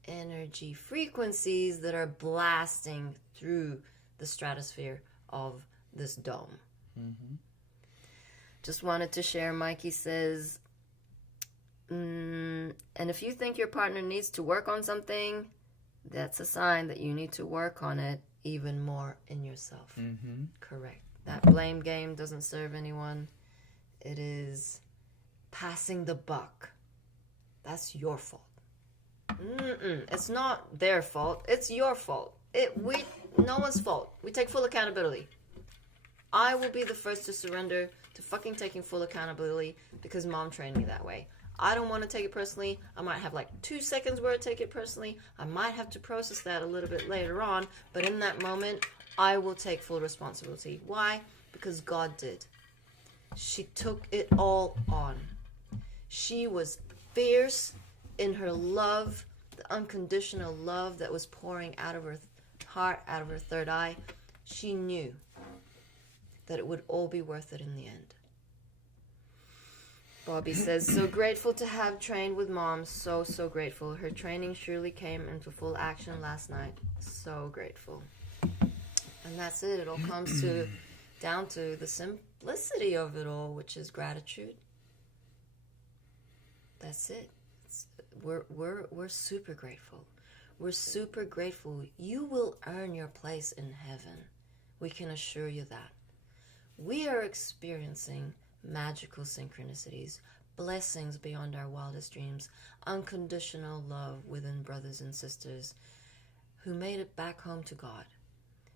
energy frequencies that are blasting through the stratosphere of this dome. Just wanted to share, Mikey says, and if you think your partner needs to work on something, that's a sign that you need to work on it even more in yourself. Correct. That blame game doesn't serve anyone. It is passing the buck. That's your fault. It's not their fault. It's your fault. No one's fault. We take full accountability. I will be the first to surrender to fucking taking full accountability because mom trained me that way. I don't want to take it personally. I might have like 2 seconds where I take it personally. I might have to process that a little bit later on. But in that moment, I will take full responsibility. Why? Because God did. She took it all on. She was fierce in her love, the unconditional love that was pouring out of her heart, out of her third eye. She knew that it would all be worth it in the end. Bobby says, so grateful to have trained with mom. So grateful. Her training surely came into full action last night. So grateful. And that's it. It all comes down to the simplicity of it all, which is gratitude. That's it. We're super grateful. We're super grateful. You will earn your place in heaven. We can assure you that. We are experiencing magical synchronicities, blessings beyond our wildest dreams, unconditional love within brothers and sisters who made it back home to God.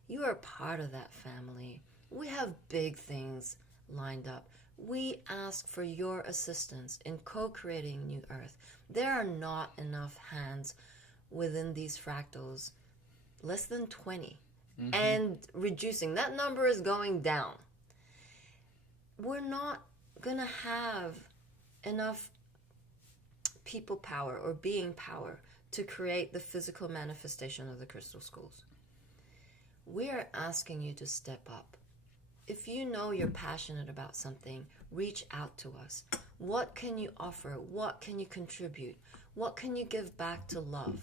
You are part of that family. We have big things lined up. We ask for your assistance in co-creating New Earth. There are not enough hands within these fractals, less than 20, and reducing. That number is going down. We're not going to have enough people power or being power to create the physical manifestation of the crystal schools. We are asking you to step up. If you know you're passionate about something, reach out to us. What can you offer? What can you contribute? What can you give back to love?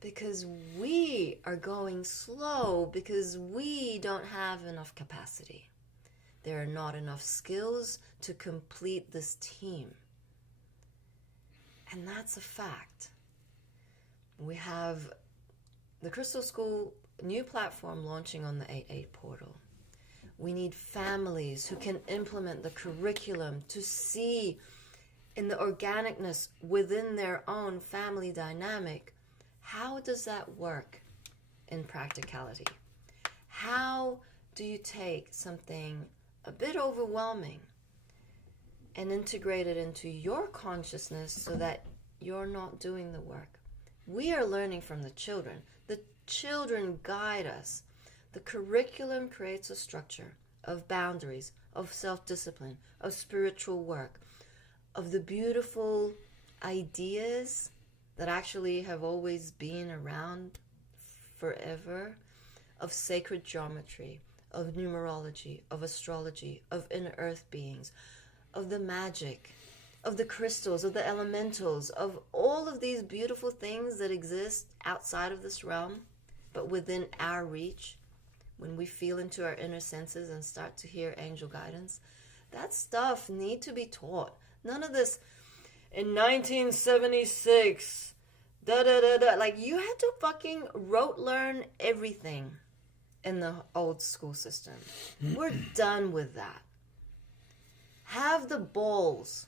Because we are going slow because we don't have enough capacity. There are not enough skills to complete this team. And that's a fact. We have the Crystal School new platform launching on the 8/8 portal. We need families who can implement the curriculum to see in the organicness within their own family dynamic. How does that work in practicality? How do you take something a bit overwhelming and integrate it into your consciousness so that you're not doing the work? We are learning from the children. The children guide us. The curriculum creates a structure of boundaries, of self-discipline, of spiritual work, of the beautiful ideas that actually have always been around forever, of sacred geometry, of numerology, of astrology, of inner earth beings, of the magic, of the crystals, of the elementals, of all of these beautiful things that exist outside of this realm, but within our reach. When we feel into our inner senses and start to hear angel guidance, that stuff need to be taught. None of this in 1976, like you had to fucking rote learn everything in the old school system. We're done with that. Have the balls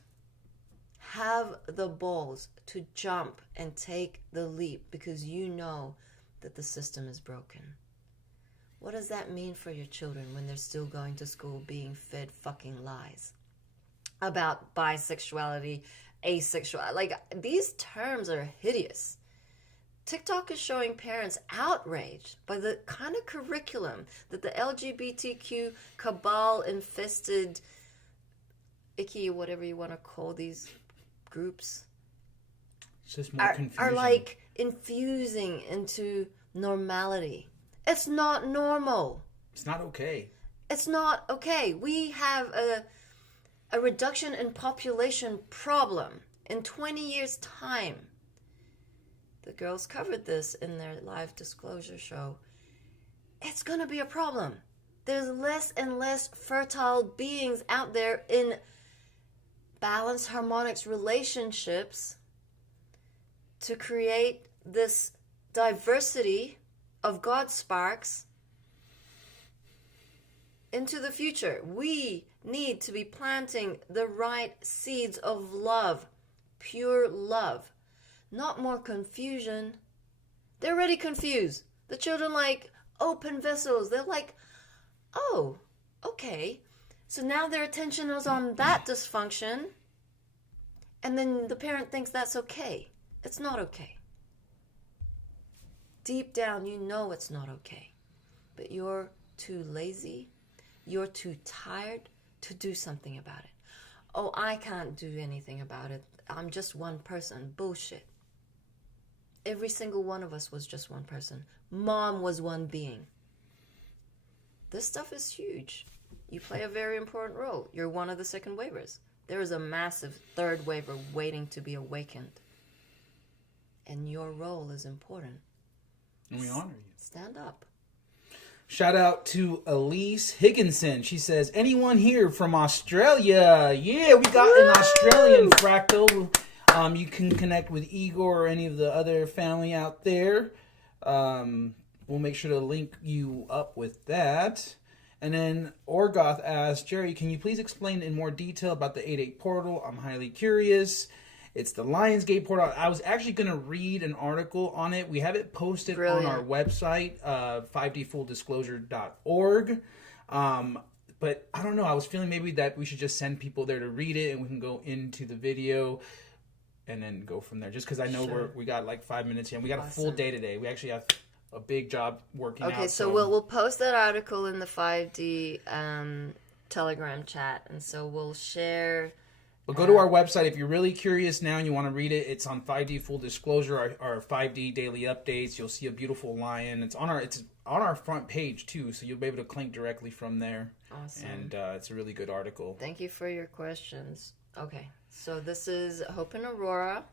to jump and take the leap because you know that the system is broken. What does that mean for your children when they're still going to school being fed fucking lies about bisexuality, asexuality? Like, these terms are hideous. TikTok is showing parents outraged by the kind of curriculum that the LGBTQ cabal-infested, icky, whatever you want to call these groups, it's just more are like infusing into normality. It's not normal. It's not okay. It's not okay. We have a reduction in population problem in 20 years' time. The girls covered this in their live disclosure show. It's going to be a problem. There's less and less fertile beings out there in balanced harmonics relationships to create this diversity of God sparks into the future. We need to be planting the right seeds of love, pure love, not more confusion. They're already confused. The children like open vessels. They're like, oh, Okay, so now their attention is on that dysfunction, and then the parent thinks that's okay. It's not okay. Deep down, you know it's not okay. But you're too lazy, you're too tired to do something about it. Oh, I can't do anything about it. I'm just one person. Bullshit. Every single one of us was just one person. Mom was one being. This stuff is huge. You play a very important role. You're one of the second wavers. There is a massive third waver waiting to be awakened. And your role is important. And we honor you. Stand up. Shout out to Elise Higginson. She says, anyone here from Australia? Yeah, we got an Australian fractal. You can connect with Igor or any of the other family out there. We'll make sure to link you up with that. And then Orgoth asks, Jerry, can you please explain in more detail about the 8-8 portal? I'm highly curious. It's the Lionsgate portal. I was actually going to read an article on it. We have it posted on our website, 5dfulldisclosure.org. But I don't know. I was feeling maybe that we should just send people there to read it and we can go into the video and then go from there. Just because I know we got like 5 minutes here. And we got a full day today. We actually have a big job working out. Okay, so we'll post that article in the 5D Telegram chat. And so we'll share... But go to our website if you're really curious now and you want to read it. It's on 5D Full Disclosure, our 5D daily updates. You'll see a beautiful lion. It's on our front page too, so you'll be able to click directly from there. Awesome. And it's a really good article. Thank you for your questions. Okay, so this is Hope and Aurora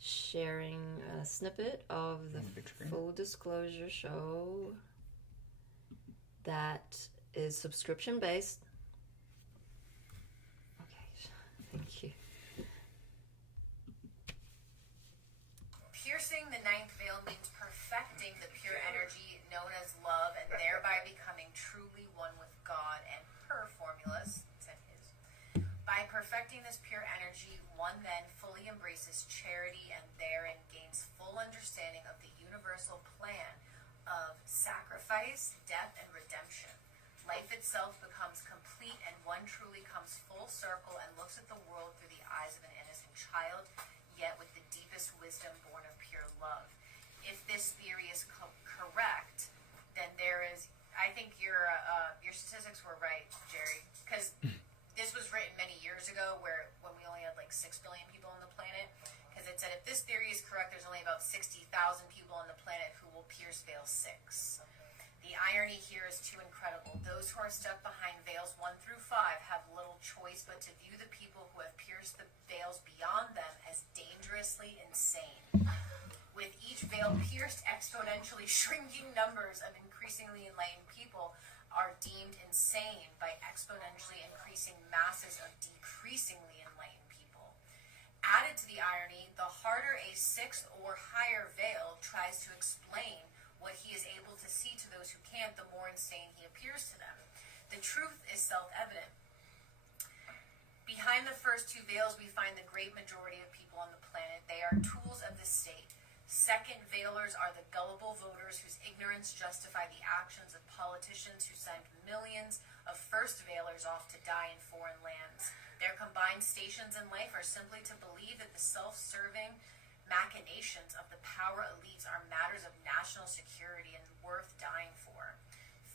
sharing a snippet of the Full Disclosure show that is subscription based. Thank you. Piercing the ninth veil means perfecting the pure energy known as love and thereby becoming truly one with God and per formulas. By perfecting this pure energy, one then fully embraces charity and therein gains full understanding of the universal plan of sacrifice, death, and redemption. Life itself becomes complete and one truly comes full circle and looks at the world through the eyes of an innocent child, yet with the deepest wisdom born of pure love. If this theory is correct, then there is, I think your statistics were right, Jerry, because this was written many years ago when we only had like 6 billion people on the planet, because it said if this theory is correct, there's only about 60,000 people on the planet who will pierce veil 6. The irony here is too incredible. Those who are stuck behind veils 1 through 5 have little choice but to view the people who have pierced the veils beyond them as dangerously insane. With each veil pierced, exponentially shrinking numbers of increasingly enlightened people are deemed insane by exponentially increasing masses of decreasingly enlightened people. Added to the irony, the harder a 6th or higher veil tries to explain what he is able to see to those who can't, the more insane he appears to them. The truth is self-evident. Behind the first 2 veils, we find the great majority of people on the planet. They are tools of the state. Second veilers are the gullible voters whose ignorance justify the actions of politicians who send millions of first veilers off to die in foreign lands. Their combined stations in life are simply to believe that the self-serving machinations of the power elites are matters of national security and worth dying for.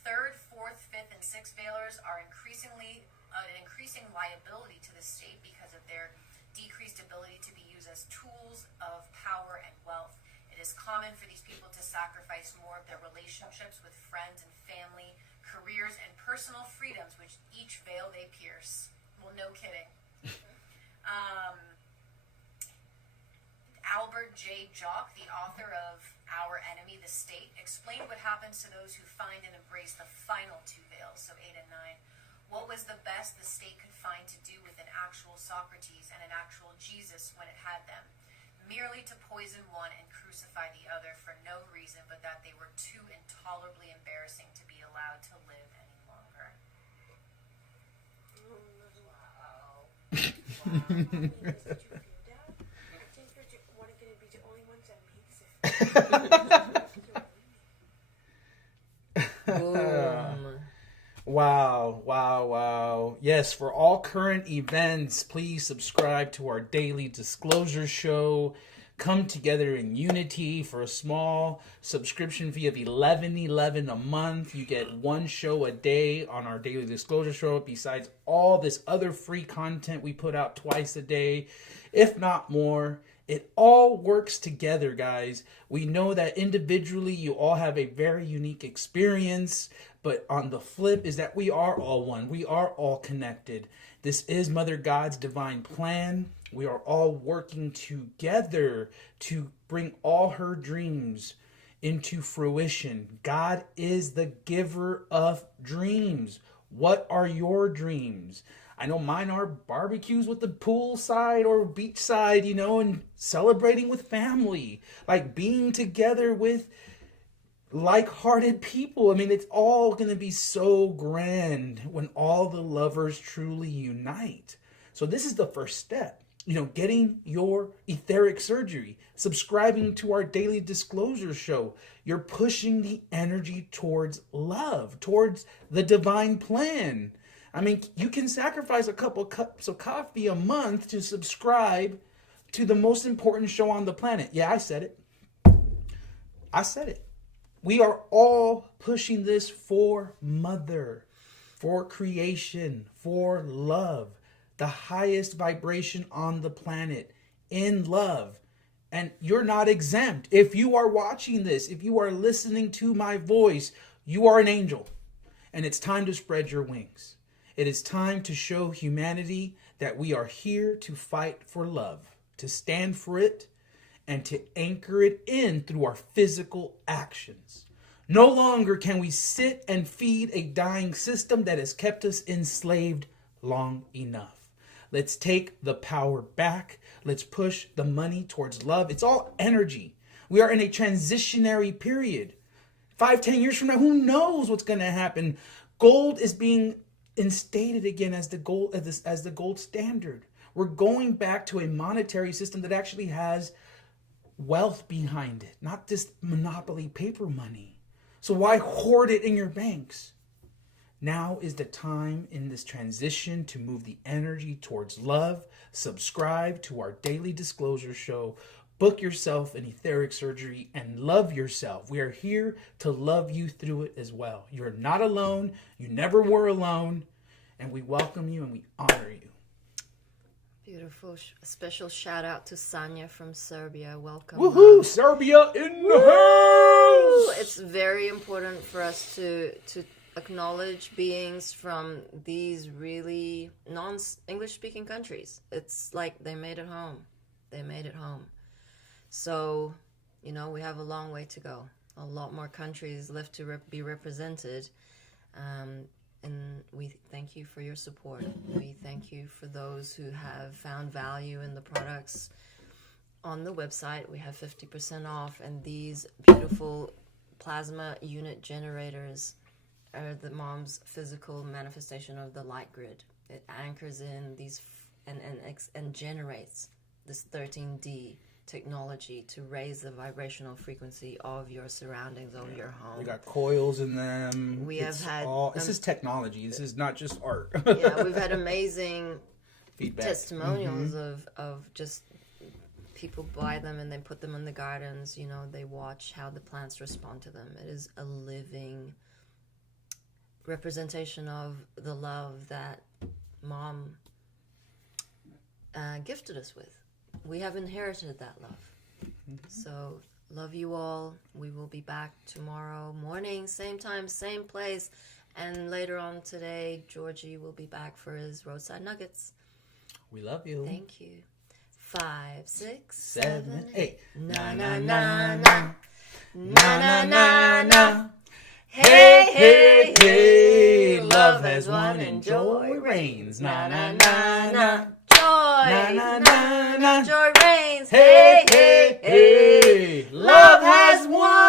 Third, fourth, fifth, and sixth veilers are an increasing liability to the state because of their decreased ability to be used as tools of power and wealth. It is common for these people to sacrifice more of their relationships with friends and family, careers, and personal freedoms which each veil they pierce. Well, no kidding. Albert J. Jock, the author of Our Enemy, the State, explained what happens to those who find and embrace the final 2 veils, so 8 and 9. What was the best the state could find to do with an actual Socrates and an actual Jesus when it had them? Merely to poison one and crucify the other for no reason but that they were too intolerably embarrassing to be allowed to live any longer. Wow, wow, wow. Yes, for all current events, please subscribe to our daily disclosure show. Come together in unity for a small subscription fee of $11.11 a month. You get one show a day on our daily disclosure show, besides all this other free content we put out twice a day, if not more. It all works together, guys. We know that individually you all have a very unique experience, but on the flip is that we are all one. We are all connected. This is Mother God's divine plan. We are all working together to bring all her dreams into fruition. God is the giver of dreams. What are your dreams? I know mine are barbecues with the poolside or beachside, and celebrating with family, like being together with like-hearted people. I mean, it's all going to be so grand when all the lovers truly unite. So this is the first step. Getting your etheric surgery, subscribing to our daily disclosure show. You're pushing the energy towards love, towards the divine plan. I mean, you can sacrifice a couple cups of coffee a month to subscribe to the most important show on the planet. Yeah, I said it. We are all pushing this for Mother, for creation, for love. The highest vibration on the planet, in love. And you're not exempt. If you are watching this, if you are listening to my voice, you are an angel. And it's time to spread your wings. It is time to show humanity that we are here to fight for love, to stand for it, and to anchor it in through our physical actions. No longer can we sit and feed a dying system that has kept us enslaved long enough. Let's take the power back. Let's push the money towards love. It's all energy. We are in a transitionary period. 5-10 years from now, who knows what's going to happen? Gold is being instated again as the gold standard. We're going back to a monetary system that actually has wealth behind it, not this monopoly paper money. So why hoard it in your banks? Now is the time in this transition to move the energy towards love. Subscribe to our daily disclosure show. Book yourself an etheric surgery and love yourself. We are here to love you through it as well. You're not alone. You never were alone. And we welcome you and we honor you. Beautiful. Special shout out to Sanya from Serbia. Welcome. Woohoo! Serbia in the house! It's very important for us to acknowledge beings from these really non-English speaking countries. It's like they made it home. So, we have a long way to go. A lot more countries left to be represented. And we thank you for your support. We thank you for those who have found value in the products on the website. We have 50% off, and these beautiful plasma unit generators are the mom's physical manifestation of the light grid. It anchors in these and generates this 13D technology to raise the vibrational frequency of your surroundings, of your home. We got coils in them. This is technology. This is not just art. Yeah, we've had amazing feedback, testimonials of just people buy them and they put them in the gardens. They watch how the plants respond to them. It is a living representation of the love that Mom gifted us with. We have inherited that love. So, love you all. We will be back tomorrow morning, same time, same place. And later on today, Georgie will be back for his Roadside Nuggets. We love you. Thank you. 5, 6, 7, 8. Na na na na. Na na na na. Hey, hey, hey. Love has won and joy reigns. Na na na na. Joy. Na na na na. Joy reigns. Hey, hey, hey. Love has won.